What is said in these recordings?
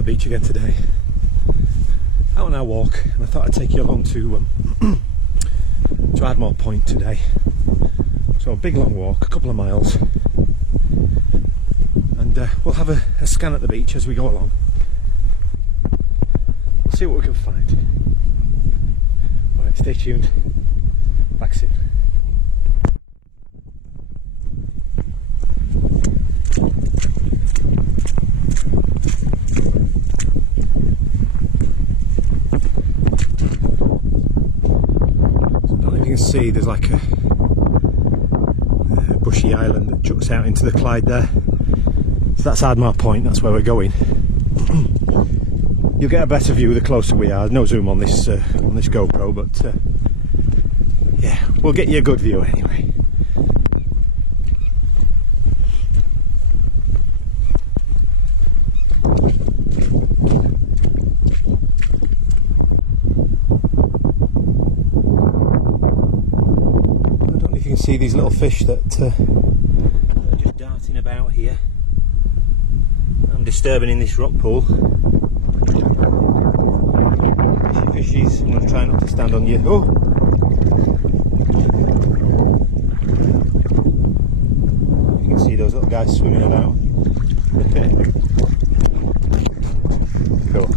the beach again today. Out on our walk, and I thought I'd take you along to Ardmore Point today. So a big long walk, a couple of miles, and we'll have a scan at the beach as we go along. We'll see what we can find. Alright, stay tuned. Back soon. You can see there's like a bushy island that juts out into the Clyde there. So that's Ardmore Point, that's where we're going. You'll get a better view the closer we are. No zoom on this GoPro, but yeah, we'll get you a good view anyway. You can see these little fish that are just darting about here. I'm disturbing in this rock pool. Fishies, I'm going to try not to stand on you. Oh! You can see those little guys swimming about. Cool.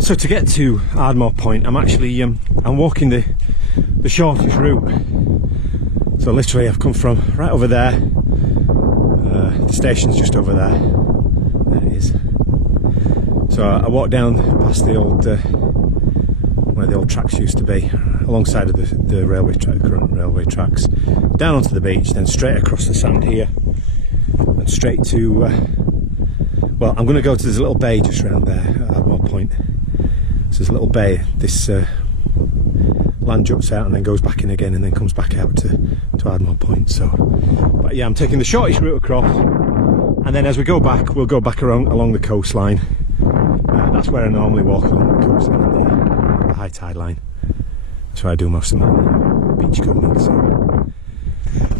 So to get to Ardmore Point, I'm actually I'm walking the shortest route. So literally, I've come from right over there. The station's just over there. There it is. So I walked down past the old where the old tracks used to be, alongside of the current railway tracks, down onto the beach, then straight across the sand here, and straight to. Well, I'm going to go to this little bay just around there at Ardmore Point. So there's a little bay, this land juts out and then goes back in again and then comes back out to Ardmore Point. So, but yeah, I'm taking the shortest route across, and then as we go back, we'll go back along the coastline. That's where I normally walk, along the coastline, the high tide line. That's where I do most of my beach combing. So.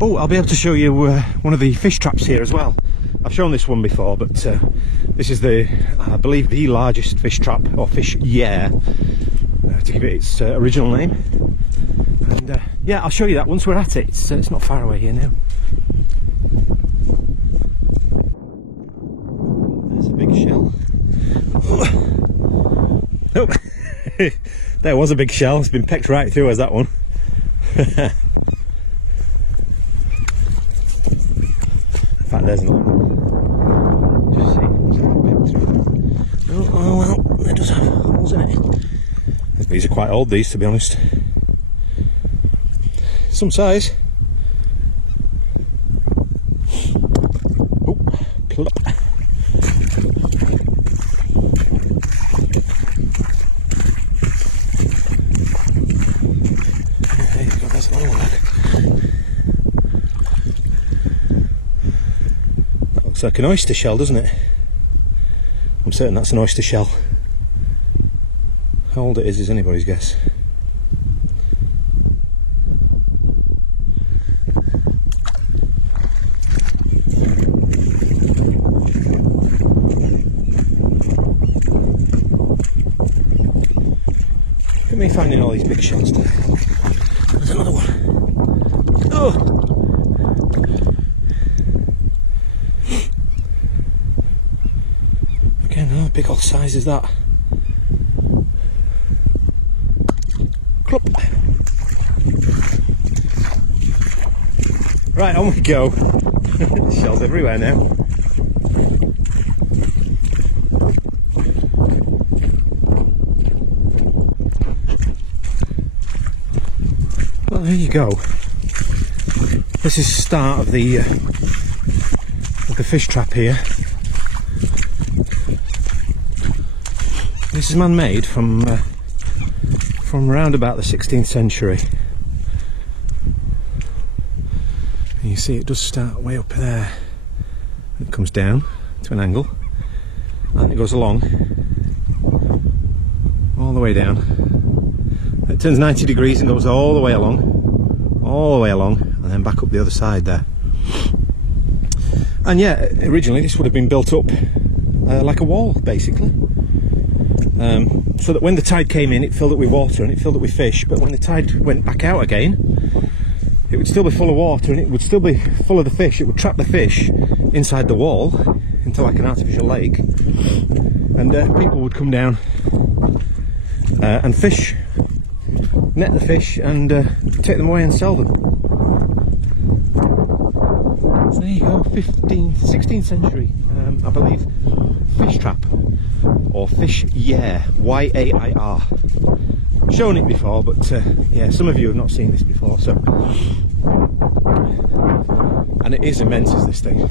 Oh, I'll be able to show you one of the fish traps here as well. I've shown this one before, but this is I believe the largest fish trap, or fish yeah, to give it its original name. And yeah, I'll show you that once we're at it. It's not far away here now. There's a big shell. Oh, there was a big shell. It's been pecked right through as that one. In fact, there's another one. Just see. Oh well, it does have holes in it. These are quite old, these, to be honest. Some size. Oh, plop. There you go, there's another one. Looks like an oyster shell, doesn't it? I'm certain that's an oyster shell. How old it is anybody's guess. Look at me finding all these big shells today. There's another one. Oh! How big old size is that? Clop. Right, on we go. Shells everywhere now. Well, there you go. This is the start of the fish trap here. This is man-made from from around about the 16th century. And you see it does start way up there. It comes down to an angle and it goes along all the way down. It turns 90 degrees and goes all the way along, and then back up the other side there. And yeah, originally this would have been built up like a wall, basically. So that when the tide came in, it filled it with water and it filled it with fish, but when the tide went back out again, it would still be full of water and it would still be full of the fish. It would trap the fish inside the wall into like an artificial lake, and people would come down and fish, net the fish and take them away and sell them. So there you go, 16th century, I believe, fish trap, or fish yair, Y-A-I-R. I've shown it before, but yeah, some of you have not seen this before, so. And it is immense, is this thing.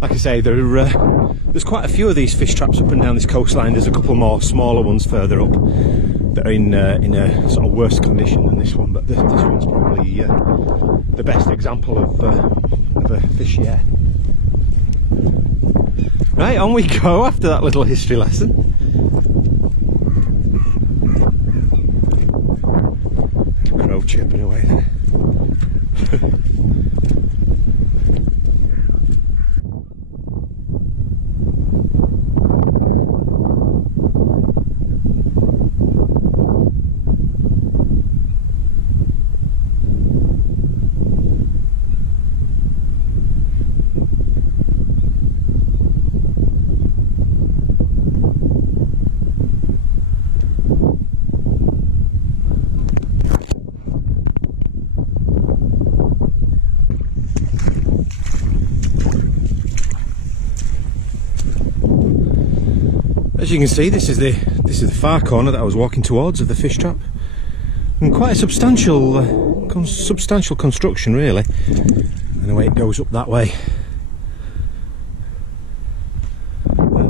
Like I say, there's quite a few of these fish traps up and down this coastline. There's a couple more smaller ones further up that are in a sort of worse condition than this one, but this one's probably the best example of a fish yair. Right, on we go after that little history lesson. Crow chirping away there. As you can see, this is the far corner that I was walking towards of the fish trap, and quite a substantial construction, really. And the way it goes up that way.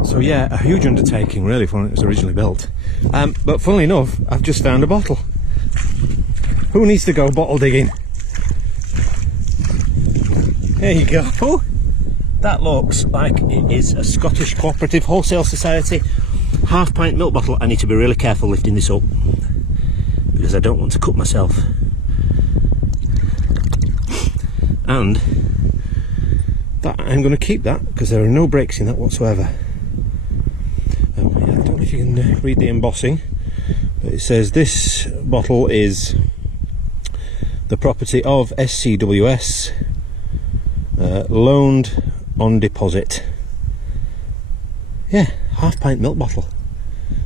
So yeah, a huge undertaking really for when it was originally built. But funnily enough, I've just found a bottle. Who needs to go bottle digging? There you go. That looks like it is a Scottish Cooperative Wholesale Society half-pint milk bottle. I need to be really careful lifting this up because I don't want to cut myself. And that I'm going to keep that because there are no breaks in that whatsoever. Yeah, I don't know if you can read the embossing, but it says this bottle is the property of SCWS, loaned on deposit. Yeah, half-pint milk bottle.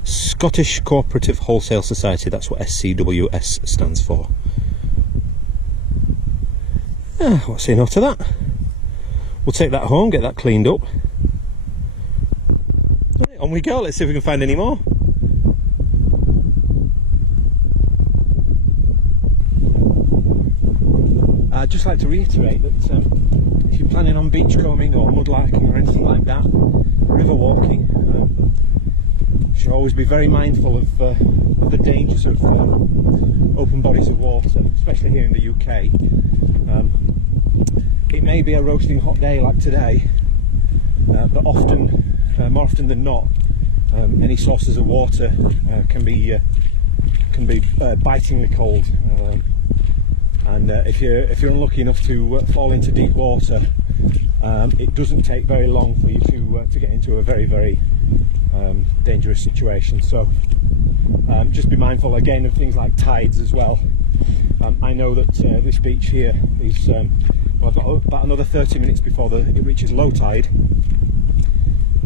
Scottish Cooperative Wholesale Society, that's what SCWS stands for. Yeah, what's saying no to that? We'll take that home, get that cleaned up. Right, on we go, let's see if we can find any more. I'd just like to reiterate that if you're planning on beachcombing or mudlarking or anything like that, river walking, you should always be very mindful of the dangers of open bodies of water, especially here in the UK. It may be a roasting hot day like today, but often, more often than not, any sources of water can be bitingly cold. And if you're unlucky enough to fall into deep water, it doesn't take very long for you to get into a very, very dangerous situation. So just be mindful again of things like tides as well. I know that this beach here is, well, I've got about another 30 minutes before it reaches low tide,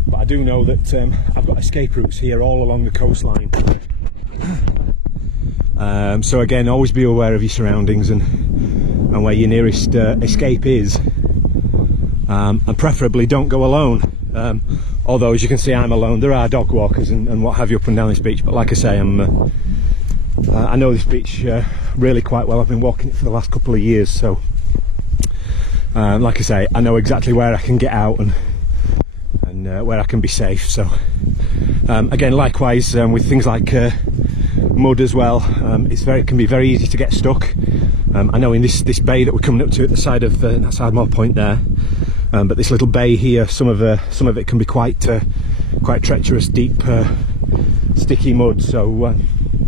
but I do know that I've got escape routes here all along the coastline. So again, always be aware of your surroundings and where your nearest escape is, and preferably don't go alone. Although, as you can see, I'm alone. There are dog walkers and what have you up and down this beach, but like I say, I know this beach really quite well. I've been walking it for the last couple of years, so like I say, I know exactly where I can get out and where I can be safe. So again, likewise with things like mud as well. It can be very easy to get stuck. I know in this bay that we're coming up to at the side of that's Ardmore Point there, but this little bay here, some of it can be quite treacherous, deep, sticky mud. So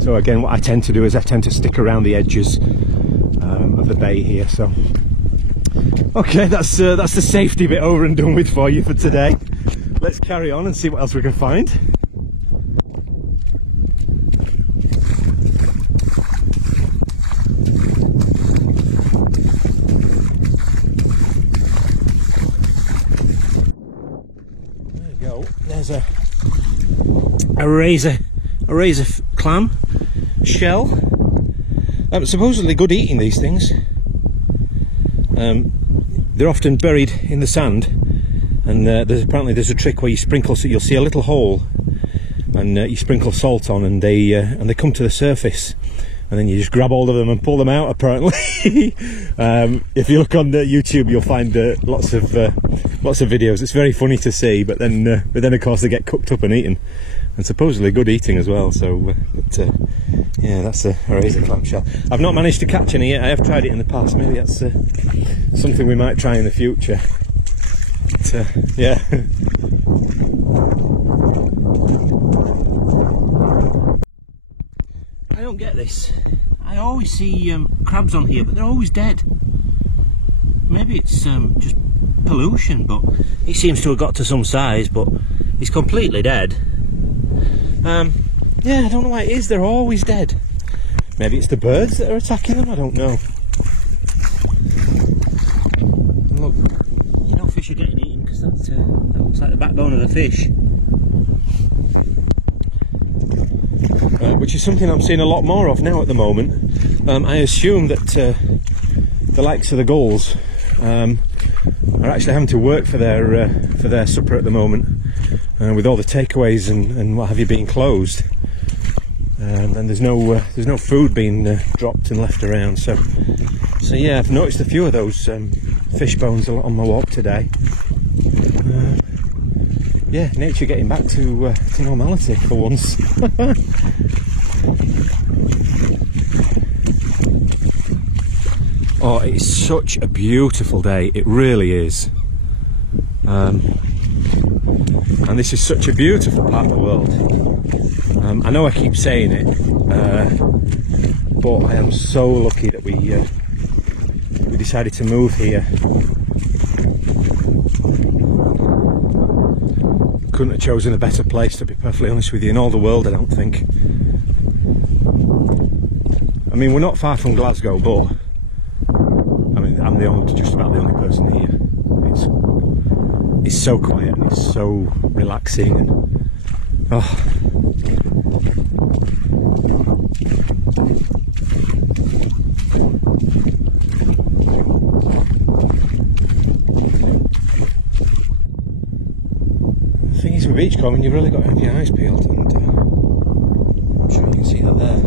again, what I tend to do is I tend to stick around the edges of the bay here. So okay, that's the safety bit over and done with for you for today. Let's carry on and see what else we can find. There you go. There's a razor clam shell. Supposedly good eating, these things. They're often buried in the sand, and apparently there's a trick where you sprinkle, so you'll see a little hole, and you sprinkle salt on, and they come to the surface, and then you just grab hold of them and pull them out, apparently. If you look on YouTube, you'll find lots of videos. It's very funny to see, but then of course they get cooked up and eaten, and supposedly good eating as well. So yeah, that's a razor clamshell. I've not managed to catch any yet. I have tried it in the past. Maybe that's something we might try in the future. But, yeah. I don't get this. I always see crabs on here, but they're always dead. Maybe it's just pollution, but it seems to have got to some size, but it's completely dead. Yeah, I don't know why it is. They're always dead. Maybe it's the birds that are attacking them. I don't know. And look, you know, fish are getting eaten because that looks like the backbone of a fish. Which is something I'm seeing a lot more of now at the moment. I assume that the likes of the gulls are actually having to work for their supper at the moment, with all the takeaways and what have you being closed, and there's no food being dropped and left around. So yeah, I've noticed a few of those fish bones on my walk today. Yeah, nature getting back to normality for once. Oh, it's such a beautiful day, it really is. And this is such a beautiful part of the world. I know I keep saying it, but I am so lucky that we decided to move here. Couldn't have chosen a better place, to be perfectly honest with you, in all the world, I don't think. I mean, we're not far from Glasgow, but I mean, I'm just about the only person here. It's so quiet and it's so relaxing, and oh. The thing is, with beachcombing, you've really got to have your eyes peeled, and I'm sure you can see that there.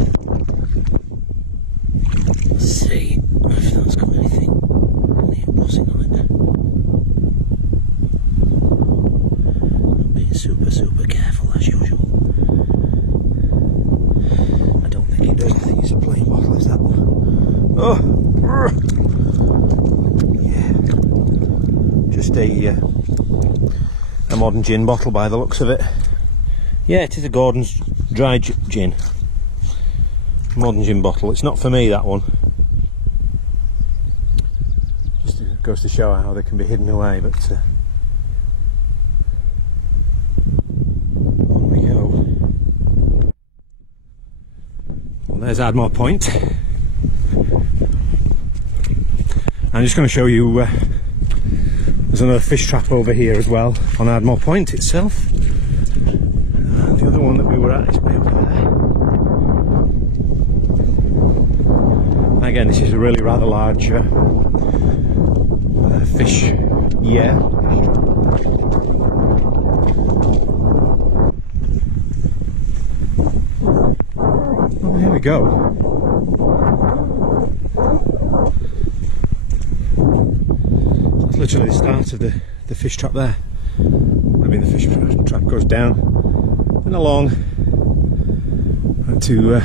Let's see if that's got anything buzzing on it. I'm being super careful as usual. I don't think it does. I think it's a plain bottle. Is that one? Oh, yeah. Just a modern gin bottle by the looks of it. Yeah, it is a Gordon's dry gin. Modern gin bottle. It's not for me, that one. Just goes to show how they can be hidden away, but on we go. Well, there's Ardmore Point. I'm just going to show you there's another fish trap over here as well on Ardmore Point itself. The other one that we were at is way over there. Again, this is a really rather large fish. Yeah. Oh, here we go. That's literally the start of the fish trap there. I mean, the fish trap goes down and along, to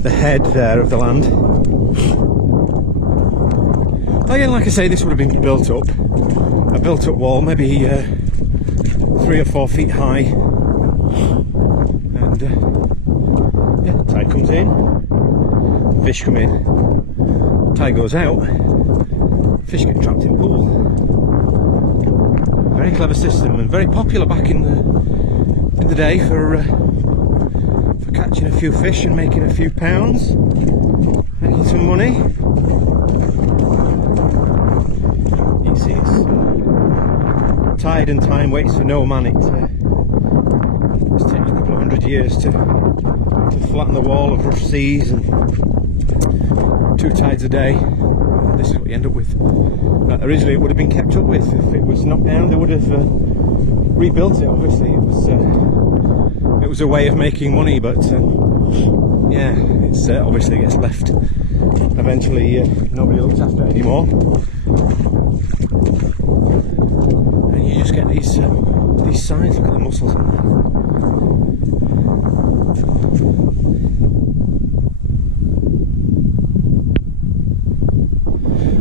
the head there of the land. Again, like I say, this would have been built up, a built up wall, maybe 3 or 4 feet high, and yeah, tide comes in, fish come in, tide goes out, fish get trapped in the pool. Very clever system, and very popular back in the day for catching a few fish and making a few pounds, making some money. You see, it's tide and time waits for no man. It's taken a couple of 100 years to flatten the wall of rough seas, and 2 tides a day. This is what you end up with. Originally it would have been kept up with. If it was knocked down, they would have rebuilt it. Obviously it was a way of making money, but yeah, it's obviously gets left. Eventually nobody looks after it anymore, and you just get these signs. Look at the mussels in there.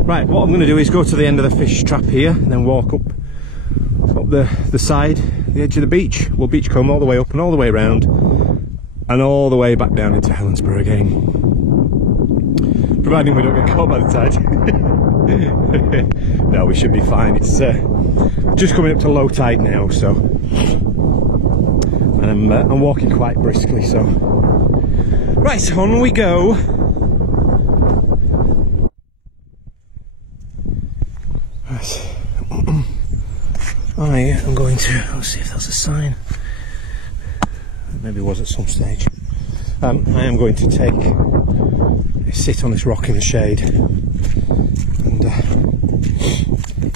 Right, what I'm going to do is go to the end of the fish trap here and then walk up the side, the edge of the beach. We'll beachcomb all the way up and all the way around and all the way back down into Helensburgh again. Providing we don't get caught by the tide. No, we should be fine. It's just coming up to low tide now, so, and I'm walking quite briskly, so. Right, on we go. I am going to, let's see if that's a sign. Maybe it was at some stage. I am going to sit on this rock in the shade and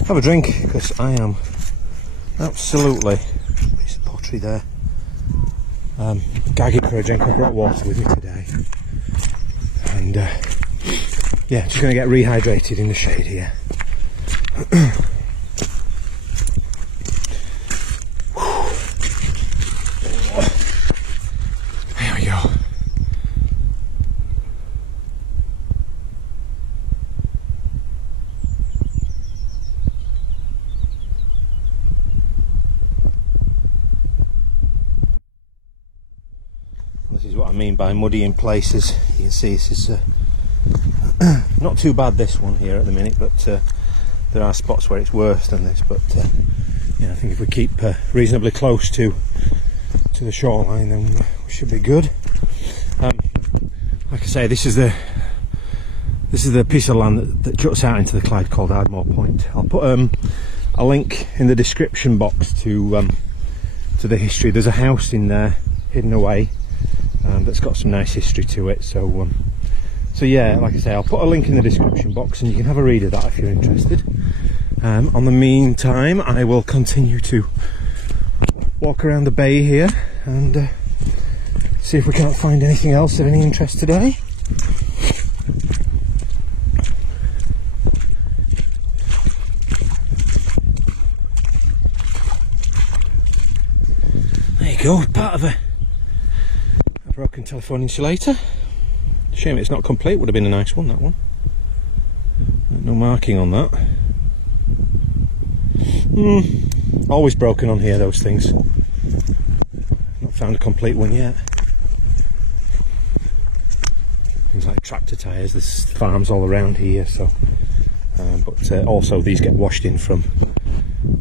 have a drink, because I am absolutely, piece of pottery there, gagging for a drink. I brought water with me today, and yeah, just going to get rehydrated in the shade here. There we go. This is what I mean by muddy in places. You can see this is not too bad, this one here at the minute, but there are spots where it's worse than this. But yeah, I think if we keep reasonably close to the shoreline, then we should be good. Like I say, this is the piece of land that juts out into the Clyde called Ardmore Point. I'll put a link in the description box to the history. There's a house in there hidden away that's got some nice history to it. So yeah, like I say, I'll put a link in the description box and you can have a read of that if you're interested. On the meantime, I will continue to walk around the bay here and see if we can't find anything else of any interest today. There you go, part of a broken telephone insulator. Shame it's not complete, would have been a nice one, that one. No marking on that. Always broken on here, those things. Not found a complete one yet. Things like tractor tyres, there's farms all around here, so. But also these get washed in from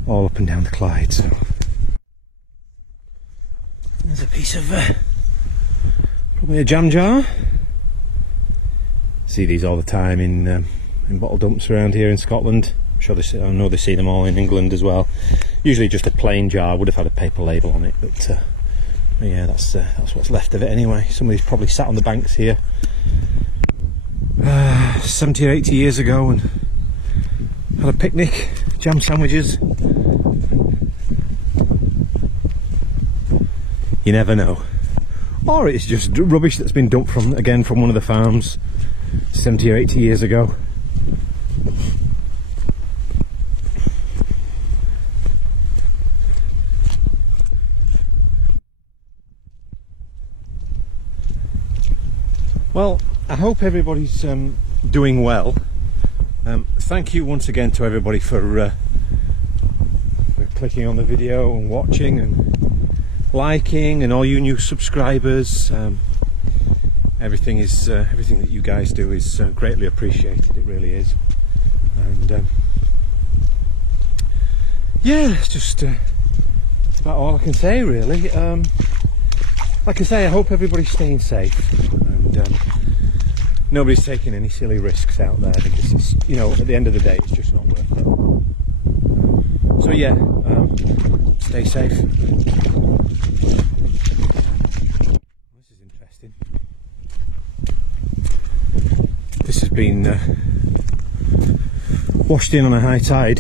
all up and down the Clyde, so. There's a piece of, probably a jam jar. See these all the time in bottle dumps around here in Scotland. I'm sure I know they see them all in England as well. Usually just a plain jar, would have had a paper label on it, but yeah, that's what's left of it anyway. Somebody's probably sat on the banks here 70 or 80 years ago and had a picnic, jam sandwiches. You never know. Or it's just rubbish that's been dumped from one of the farms 70 or 80 years ago. Well, I hope everybody's doing well. Thank you once again to everybody for clicking on the video and watching and liking, and all you new subscribers. Everything that you guys do is greatly appreciated. It really is. And yeah, it's just that's about all I can say, really. Like I say, I hope everybody's staying safe and nobody's taking any silly risks out there, because it's, you know, at the end of the day, it's just not worth it. So yeah, stay safe. This is interesting. This has been washed in on a high tide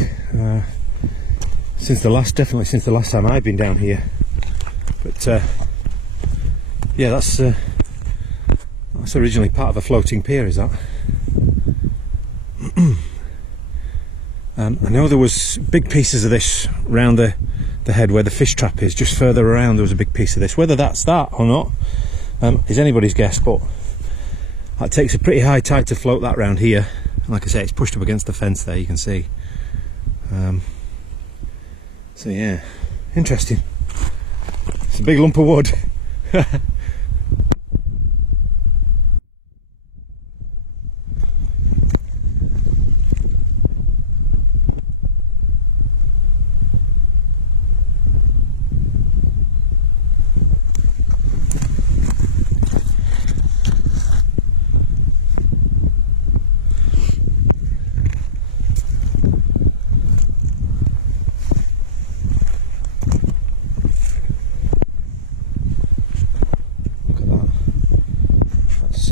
definitely since the last time I've been down here. But yeah, that's originally part of a floating pier, is that? I know there was big pieces of this round the head where the fish trap is. Just further around there was a big piece of this. Whether that's that or not is anybody's guess, but it takes a pretty high tide to float that round here. Like I say, it's pushed up against the fence there, you can see. So yeah, interesting. It's a big lump of wood.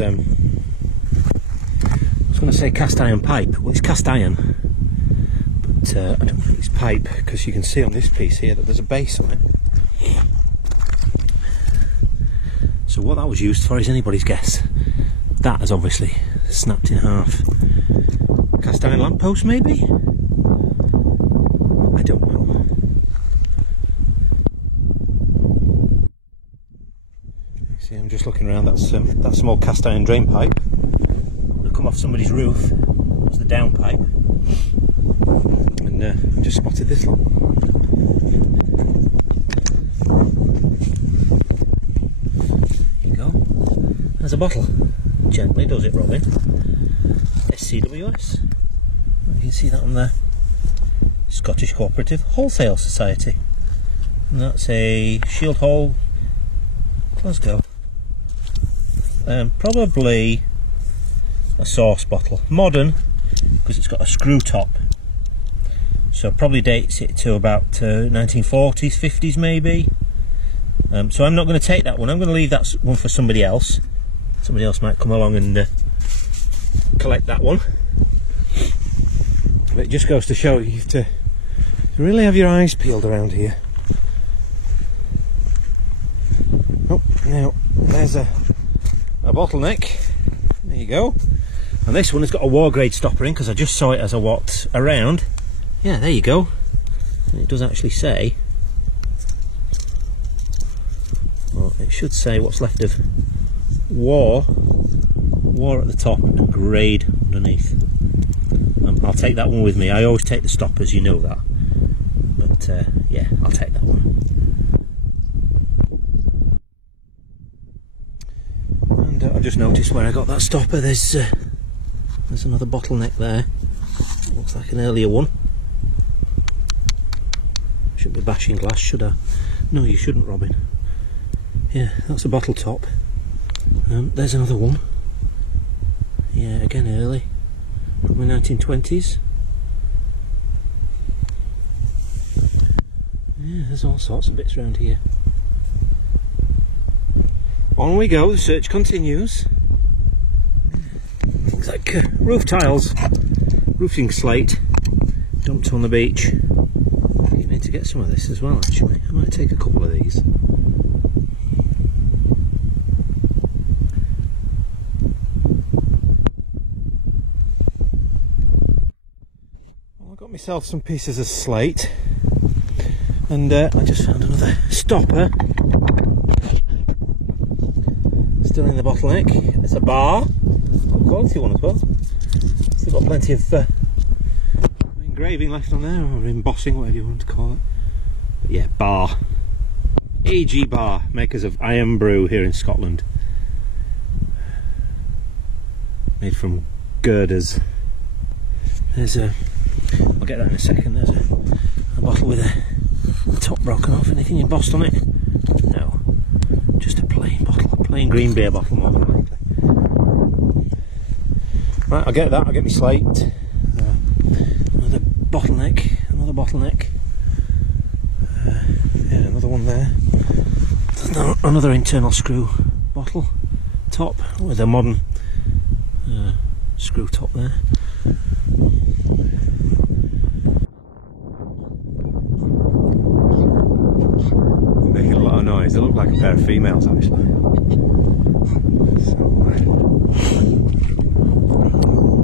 I was going to say cast iron pipe. Well, it's cast iron, but I don't think it's pipe, because you can see on this piece here that there's a base on it. So what that was used for is anybody's guess. That has obviously snapped in half. Cast iron lamppost, maybe? I don't know. See, I'm just looking around. That's some old cast iron drain pipe. Would have come off somebody's roof. That's the down pipe. And I just spotted this one. There you go. There's a bottle. Gently does it, Robin. SCWS. You can see that on there. Scottish Cooperative Wholesale Society. And that's a Shield Hall, Glasgow. Probably a sauce bottle. Modern, because it's got a screw top. So probably dates it to about 1940s, 50s maybe. So I'm not going to take that one. I'm going to leave that one for somebody else. Somebody else might come along and collect that one. But it just goes to show you have to really have your eyes peeled around here. Oh, now there's a bottleneck. There you go. And this one has got a war grade stopper in, because I just saw it as I walked around. Yeah, there you go. And it does actually say, well, it should say what's left of war at the top and grade underneath. I'll take that one with me. I always take the stoppers, you know that. But yeah, I'll take that one. And I've just noticed where I got that stopper, there's another bottleneck there. Looks like an earlier one. Shouldn't be bashing glass, should I? No, you shouldn't, Robin. Yeah, that's a bottle top. There's another one. Yeah, again early. Probably 1920s. Yeah, there's all sorts of bits around here. On we go, the search continues. Looks like roof tiles, roofing slate, dumped on the beach. I need to get some of this as well, actually. I might take a couple of these. Well, I got myself some pieces of slate, and I just found another stopper. still in the bottleneck. It's a bar, good quality one as well. Still got plenty of engraving left on there, or embossing, whatever you want to call it. But yeah, bar. AG Bar, makers of Iron Brew here in Scotland. Made from girders. There's a, I'll get that in a second, there's a bottle with a top broken off. Anything embossed on it? No, just a plain bottle, plain green beer bottle more than likely. Right, I'll get that, I'll get my slate. Another bottleneck. Yeah, another one there. Another internal screw bottle top with a modern screw top there. They're making a lot of noise. They look like a pair of females, actually. So,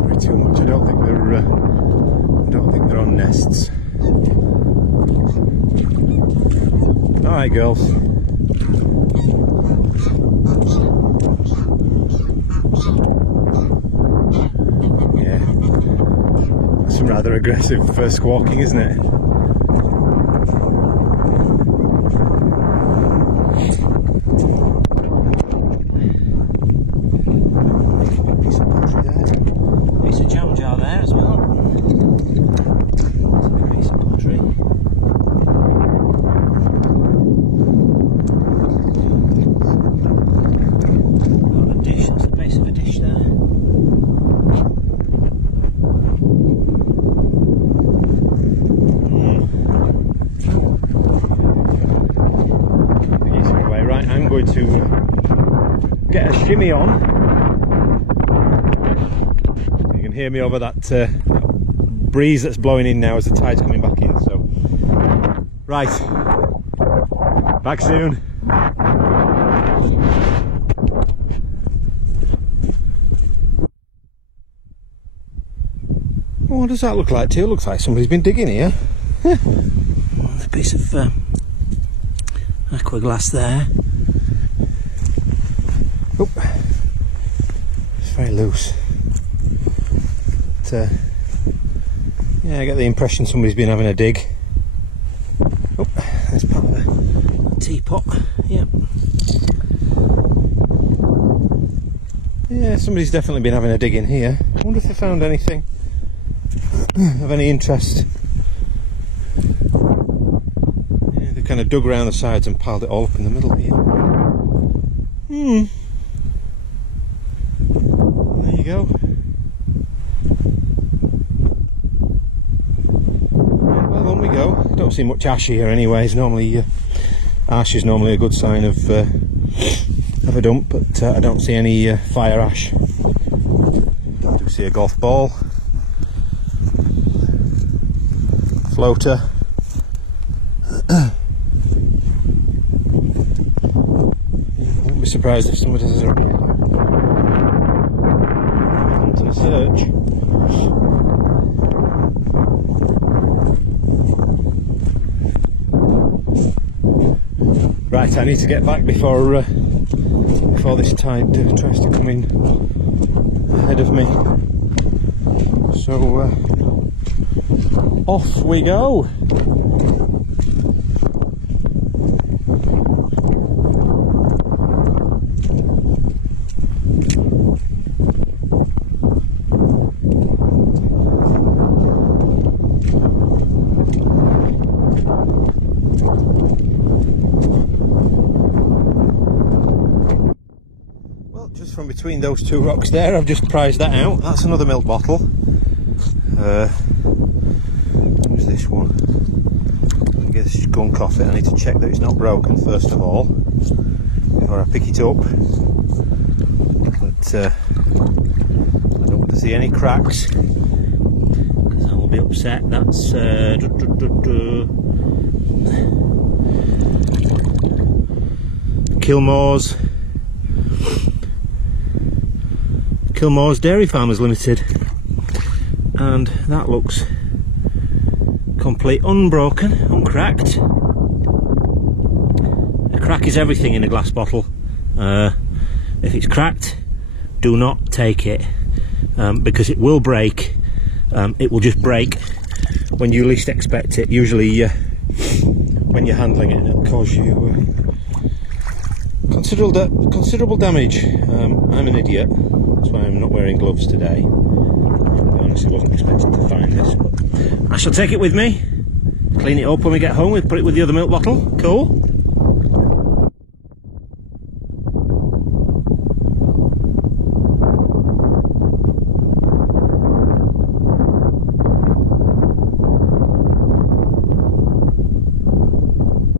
not too much. I don't think they're on nests. All right, girls. Yeah, that's some rather aggressive squawking, isn't it? Piece of pottery there. Piece of jam jar there as well. Piece of pottery. To get a shimmy on. You can hear me over that breeze that's blowing in now as the tide's coming back in. So, right, back soon. What does that look like to you? It looks like somebody's been digging here. A piece of aqua glass there. Oh, it's very loose. But, yeah, I get the impression somebody's been having a dig. Oh, there's part of a teapot. Yep. Yeah, somebody's definitely been having a dig in here. I wonder if they found anything of any interest. Yeah, they kind of dug around the sides and piled it all up in the middle here. There you go. Well, on we go. Don't see much ash here anyways. Normally ash is normally a good sign of a dump, but I don't see any fire ash. I do see a golf ball, floater. Wouldn't be surprised if somebody has a search. Right, I need to get back before this tide tries to come in ahead of me. So off we go. From between those two rocks there, I've just prized that out. That's another milk bottle. Where's this one? I guess this is gunk off it. I need to check that it's not broken first of all before I pick it up. But I don't want to see any cracks because I will be upset. That's Kilmore's Dairy Farmers Limited, and that looks complete unbroken, uncracked. A crack is everything in a glass bottle. If it's cracked, do not take it, because it will break. It will just break when you least expect it, usually when you're handling it, and it'll cause you considerable damage. I'm an idiot, that's why I'm not wearing gloves today. I honestly wasn't expecting to find this, but I shall take it with me, clean it up when we get home, we put it with the other milk bottle. Cool.